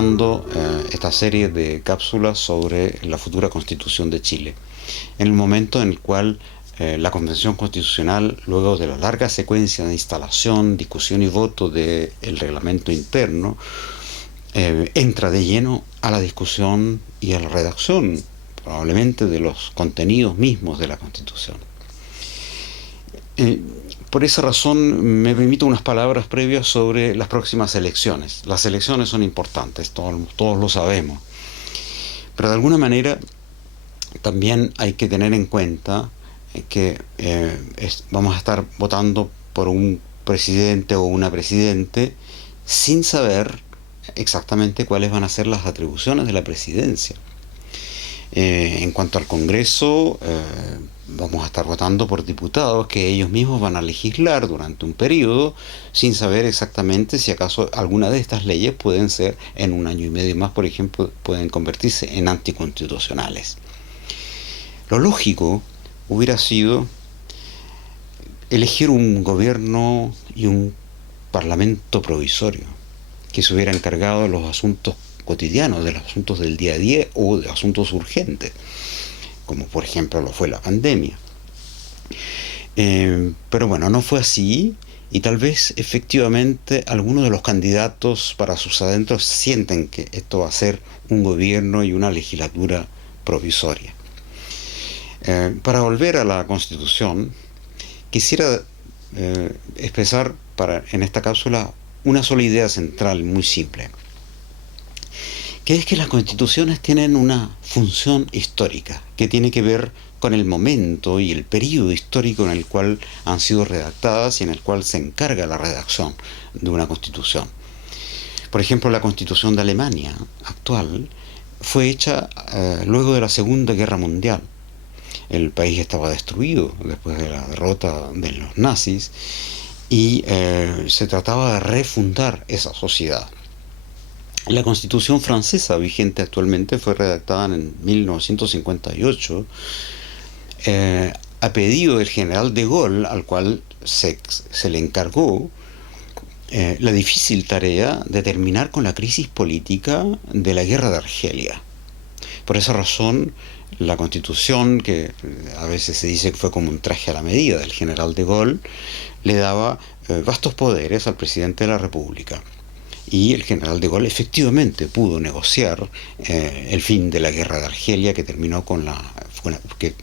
realizando esta serie de cápsulas sobre la futura Constitución de Chile, en el momento en el cual la Convención Constitucional, luego de la larga secuencia de instalación, discusión y voto del reglamento interno, entra de lleno a la discusión y a la redacción, probablemente de los contenidos mismos de la Constitución. Por esa razón me permito unas palabras previas sobre las próximas elecciones. Las elecciones son importantes, todos lo sabemos, pero de alguna manera también hay que tener en cuenta que vamos a estar votando por un presidente o una presidente sin saber exactamente cuáles van a ser las atribuciones de la presidencia. En cuanto al Congreso, vamos a estar votando por diputados que ellos mismos van a legislar durante un periodo sin saber exactamente si acaso alguna de estas leyes pueden ser, en un año y medio más, por ejemplo, pueden convertirse en anticonstitucionales. Lo lógico hubiera sido elegir un gobierno y un parlamento provisorio que se hubiera encargado de los asuntos cotidianos, de los asuntos del día a día o de asuntos urgentes, como por ejemplo lo fue la pandemia. Pero bueno, no fue así, y tal vez efectivamente algunos de los candidatos para sus adentros sienten que esto va a ser un gobierno y una legislatura provisoria. Para volver a la Constitución, quisiera expresar en esta cápsula una sola idea central muy simple, que es que las constituciones tienen una función histórica que tiene que ver con el momento y el periodo histórico en el cual han sido redactadas y en el cual se encarga la redacción de una constitución. Por ejemplo, la Constitución de Alemania actual fue hecha luego de la Segunda Guerra Mundial. El país estaba destruido después de la derrota de los nazis y se trataba de refundar esa sociedad. La Constitución francesa vigente actualmente fue redactada en 1958 a pedido del general de Gaulle, al cual se le encargó la difícil tarea de terminar con la crisis política de la guerra de Argelia. Por esa razón, la Constitución, que a veces se dice que fue como un traje a la medida del general de Gaulle, le daba vastos poderes al presidente de la República. Y el general de Gaulle efectivamente pudo negociar el fin de la guerra de Argelia, que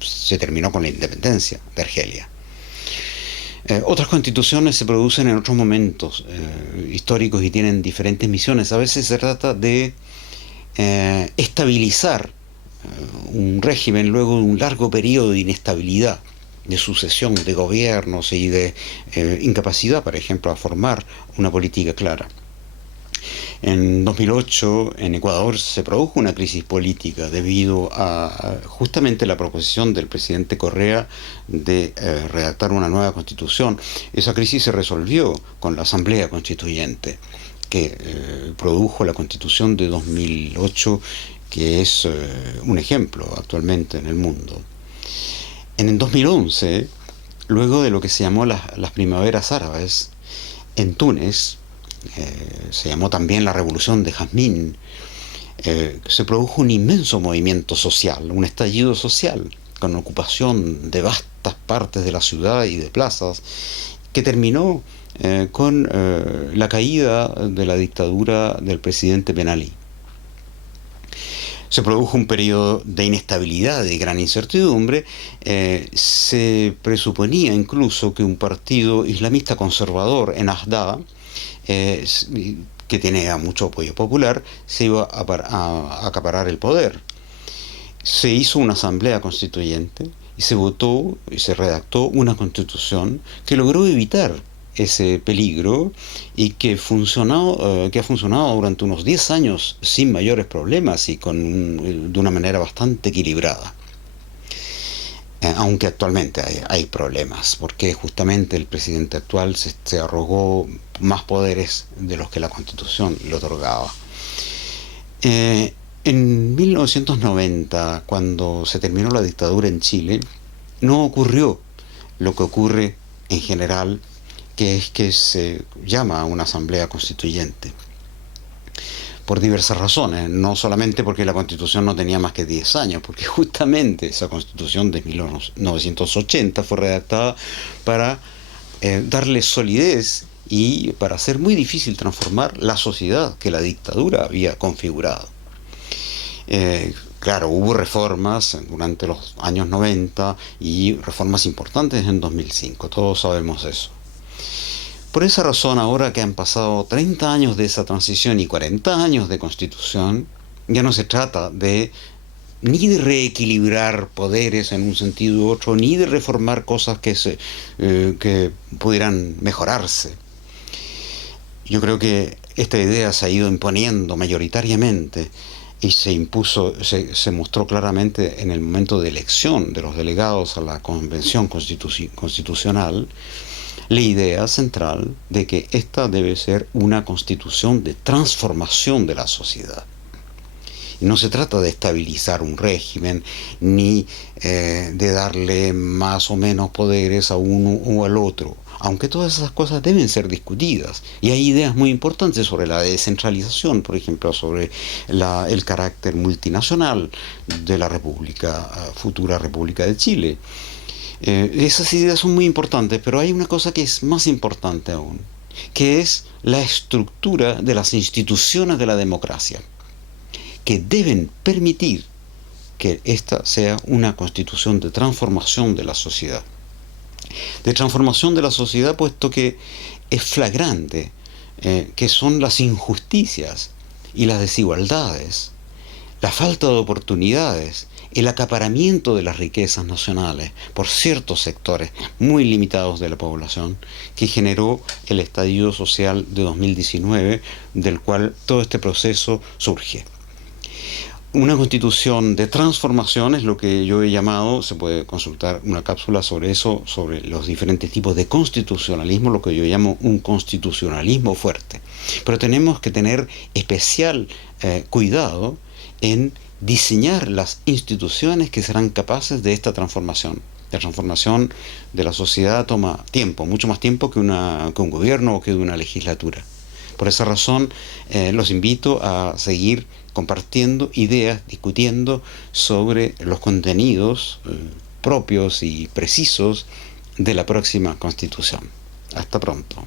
se terminó con la independencia de Argelia. Otras constituciones se producen en otros momentos históricos y tienen diferentes misiones. A veces se trata de estabilizar un régimen luego de un largo periodo de inestabilidad, de sucesión de gobiernos y de incapacidad, por ejemplo, a formar una política clara. En 2008 en Ecuador se produjo una crisis política debido a justamente la proposición del presidente Correa de redactar una nueva constitución. Esa crisis se resolvió con la Asamblea Constituyente, que produjo la Constitución de 2008, que es un ejemplo actualmente en el mundo. En el 2011, luego de lo que se llamó las primaveras árabes, en Túnez, se llamó también la Revolución de Jazmín, se produjo un inmenso movimiento social, un estallido social, con ocupación de vastas partes de la ciudad y de plazas, que terminó con la caída de la dictadura del presidente Ben Ali. Se produjo un periodo de inestabilidad, de gran incertidumbre. Se presuponía incluso que un partido islamista conservador, Ennahda, que tiene mucho apoyo popular, se iba a acaparar el poder. Se hizo una asamblea constituyente y se votó y se redactó una constitución que logró evitar ese peligro y que ha funcionado durante unos 10 años sin mayores problemas y de una manera bastante equilibrada. Aunque actualmente hay problemas, porque justamente el presidente actual se arrogó más poderes de los que la Constitución le otorgaba. En 1990, cuando se terminó la dictadura en Chile, no ocurrió lo que ocurre en general, que es que se llama a una asamblea constituyente. por diversas razones, no solamente porque la Constitución no tenía más que 10 años, porque justamente esa Constitución de 1980 fue redactada para darle solidez y para hacer muy difícil transformar la sociedad que la dictadura había configurado. Claro, hubo reformas durante los años 90 y reformas importantes en 2005, todos sabemos eso. Por esa razón, ahora que han pasado 30 años de esa transición y 40 años de constitución, ya no se trata de ni de reequilibrar poderes en un sentido u otro, ni de reformar cosas que pudieran mejorarse. Yo creo que esta idea se ha ido imponiendo mayoritariamente y se impuso, se mostró claramente en el momento de elección de los delegados a la Convención Constitucional, la idea central de que esta debe ser una constitución de transformación de la sociedad. Y no se trata de estabilizar un régimen, ni de darle más o menos poderes a uno o al otro, aunque todas esas cosas deben ser discutidas. Y hay ideas muy importantes sobre la descentralización, por ejemplo, sobre el carácter multinacional de la República, futura República de Chile. Esas ideas son muy importantes, pero hay una cosa que es más importante aún, que es la estructura de las instituciones de la democracia, que deben permitir que esta sea una constitución de transformación de la sociedad. De transformación de la sociedad, puesto que es flagrante que son las injusticias y las desigualdades, la falta de oportunidades, el acaparamiento de las riquezas nacionales por ciertos sectores muy limitados de la población, que generó el estallido social de 2019, del cual todo este proceso surge. Una constitución de transformación es lo que yo he llamado, se puede consultar una cápsula sobre eso, sobre los diferentes tipos de constitucionalismo, lo que yo llamo un constitucionalismo fuerte. Pero tenemos que tener especial cuidado en diseñar las instituciones que serán capaces de esta transformación. La transformación de la sociedad toma tiempo, mucho más tiempo que un gobierno o que una legislatura. Por esa razón, los invito a seguir compartiendo ideas, discutiendo sobre los contenidos propios y precisos de la próxima Constitución. Hasta pronto.